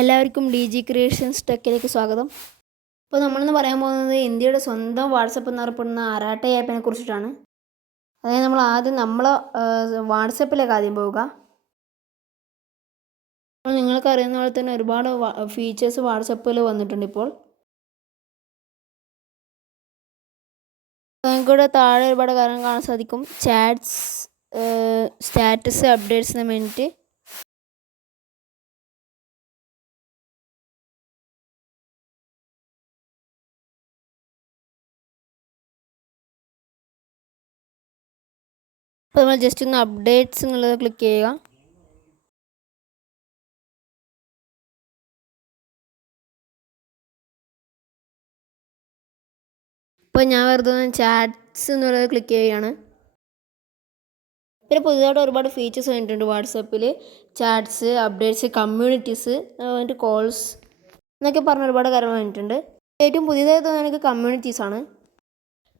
എല്ലാവർക്കും D G creations ടെക്കിലേക്ക് സ്വാഗതം. ഇപ്പോൾ നമ്മളിന്ന് പറയാൻ പോകുന്നത് ഇന്ത്യയുടെ സ്വന്തം വാട്സപ്പ് എന്നറിയപ്പെടുന്ന അറാട്ട ആപ്പിനെ കുറിച്ചിട്ടാണ്. അതായത് നമ്മൾ ആദ്യം നമ്മൾ വാട്സപ്പിലേക്ക് ആദ്യം പോവുക. നിങ്ങൾക്ക് അറിയുന്ന പോലെ തന്നെ ഒരുപാട് ഫീച്ചേഴ്സ് വാട്സപ്പിൽ വന്നിട്ടുണ്ട് ഇപ്പോൾ. നിങ്ങൾക്കിവിടെ താഴെ ഒരുപാട് കാര്യങ്ങൾ കാണാൻ സാധിക്കും. ചാറ്റ്സ് സ്റ്റാറ്റസ് അപ്ഡേറ്റ്സിന് വേണ്ടിയിട്ട് അപ്പോൾ നമ്മൾ ജസ്റ്റ് ഒന്ന് അപ്ഡേറ്റ്സ് എന്നുള്ളത് ക്ലിക്ക് ചെയ്യുക. ഇപ്പോൾ ഞാൻ വെറുതെ ചാറ്റ്സ് എന്നുള്ളത് ക്ലിക്ക് ചെയ്യുകയാണ്. പിന്നെ പുതിയതായിട്ട് ഒരുപാട് ഫീച്ചേഴ്സ് വന്നിട്ടുണ്ട് വാട്സപ്പിൽ ചാറ്റ്സ് അപ്ഡേറ്റ്സ് കമ്മ്യൂണിറ്റീസ് എന്നിട്ട് കോൾസ് എന്നൊക്കെ പറഞ്ഞ ഒരുപാട് കാര്യങ്ങൾ വന്നിട്ടുണ്ട്. ഏറ്റവും പുതിയതായി തോന്നുന്നത് എനിക്ക് കമ്മ്യൂണിറ്റീസ് ആണ്.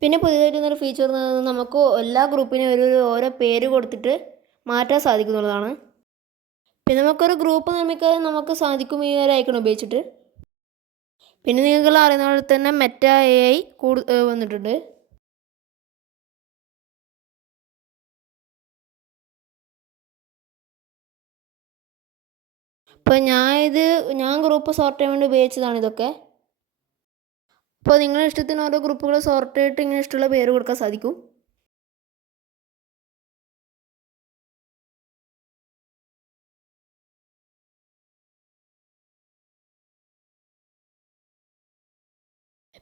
പിന്നെ പുതിയതായിട്ട് ഒരു ഫീച്ചർ നമുക്ക് എല്ലാ ഗ്രൂപ്പിനും ഒരു ഓരോ പേര് കൊടുത്തിട്ട് മാറ്റാൻ സാധിക്കുന്നുള്ളതാണ് പിന്നെ നമുക്കൊരു ഗ്രൂപ്പ് നിർമ്മിക്കാൻ നമുക്ക് സാധിക്കും ഈ ഒരു ഐക്കൺ ഉപയോഗിച്ചിട്ട്. പിന്നെ നിങ്ങൾ അറിയുന്ന പോലെ തന്നെ മെറ്റ എ ഐ കൂടു വന്നിട്ടുണ്ട്. അപ്പോൾ ഞാൻ ഇത് ഞാൻ ഗ്രൂപ്പ് സോർട്ട് ചെയ്യാൻ വേണ്ടി ഉപയോഗിച്ചതാണ് ഇതൊക്കെ. അപ്പോൾ നിങ്ങളുടെ ഇഷ്ടത്തിന് ഓരോ ഗ്രൂപ്പുകൾ സോർട്ട് ചെയ്തിട്ട് ഇങ്ങനെ ഇഷ്ടമുള്ള പേര് കൊടുക്കാൻ സാധിക്കും.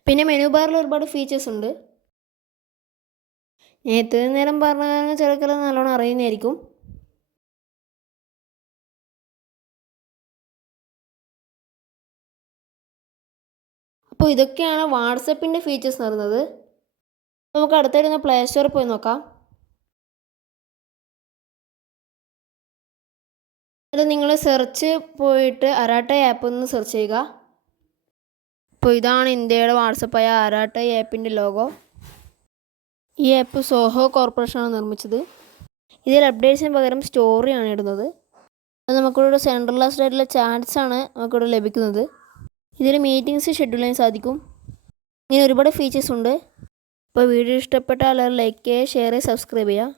പിന്നെ മെനു ബാറിൽ ഒരുപാട് ഫീച്ചേഴ്സ് ഉണ്ട്. ഞാൻ ഇത്രയും നേരം പറഞ്ഞ കാരണം ചിലക്കെല്ലാം നല്ലോണം അറിയുന്നതായിരിക്കും. അപ്പോൾ ഇതൊക്കെയാണ് വാട്സപ്പിന്റെ ഫീച്ചേഴ്സ് എന്ന് പറയുന്നത്. നമുക്ക് അടുത്തായിട്ട് പ്ലേ സ്റ്റോറിൽ പോയി നോക്കാം. അത് നിങ്ങൾ സെർച്ച് പോയിട്ട് അരാട്ട ആപ്പ് ഒന്ന് സെർച്ച് ചെയ്യുക. അപ്പോൾ ഇതാണ് ഇന്ത്യയുടെ വാട്സപ്പായ അരാട്ട ആപ്പിന്റെ ലോഗോ ഈ ആപ്പ് സോഹോ കോർപ്പറേഷനാണ് നിർമ്മിച്ചത്. ഇതിൽ അപ്ഡേറ്റ്സിന് പകരം സ്റ്റോറിയാണ് ഇടുന്നത്. അത് നമുക്കിവിടെ സെൻട്രലൈസ്ഡ് ആയിട്ടുള്ള ചാറ്റ്സ് ആണ് നമുക്കിവിടെ ലഭിക്കുന്നത്. ഇതിൽ മീറ്റിങ്സ് ഷെഡ്യൂൾ ചെയ്യാൻ സാധിക്കും. ഇങ്ങനെ ഒരുപാട് ഫീച്ചേഴ്സ് ഉണ്ട്. അപ്പോൾ വീഡിയോ ഇഷ്ടപ്പെട്ട ആളുകൾ ലൈക്ക് ചെയ്യുക ഷെയർ ചെയ്യുക സബ്സ്ക്രൈബ് ചെയ്യുക.